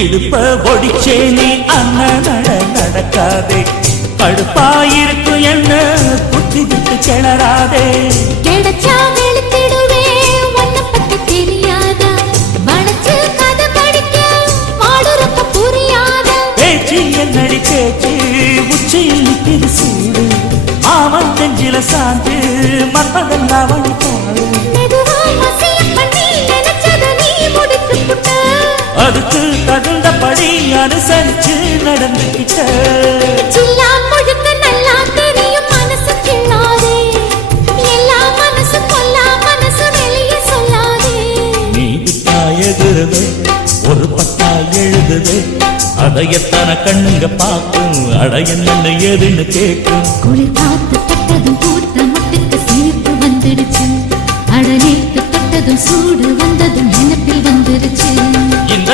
இடுப்ப ஒடிச்சே நீ அண்ணன் நடக்காதே, கடுப்பாயிருக்கும் என்ன புத்தி விட்டு கிளறாதே. கிடைச்சா வெளுத்திடுவே உன்னை பத்தி தெரியாதா, வளைச்சு கதை படிக்க பாடுறப்ப புரியாதா. பேச்சு என்னடி பேச்சு உச்சியில் நிற்கிது சூடு, அவன் நெஞ்சில சாந்து மற்பதெல்லாம் வழி போடு. மெதுவா மசிய பண்ணி நினைச்சத நீ முடிச்சு புட்ட, அதுக்கு தகுந்தபடி அனுசரிச்சு நடந்துகிட்ட. சில்லா முழுக்க நல்லா தெரியும் மனசு கிள்ளாதே, எல்லா மனசு கொல்லா மனசு வெளியே சொல்லாதே. நீ விட்டா எகுறுது ஒரு பத்தா எழுதுது, அதை எத்தனை கண்ணுங்க பார்க்கும், அட என்னன்னு ஏதுன்னு கேட்கும். குளிர் காத்து பட்டதும் பூத்த மட்டுக்கு சிரிப்பு வந்துடுச்சு, அட நேத்து பட்டதும் சூடு வந்ததும் நினைப்பில் வந்துருச்சு. இந்த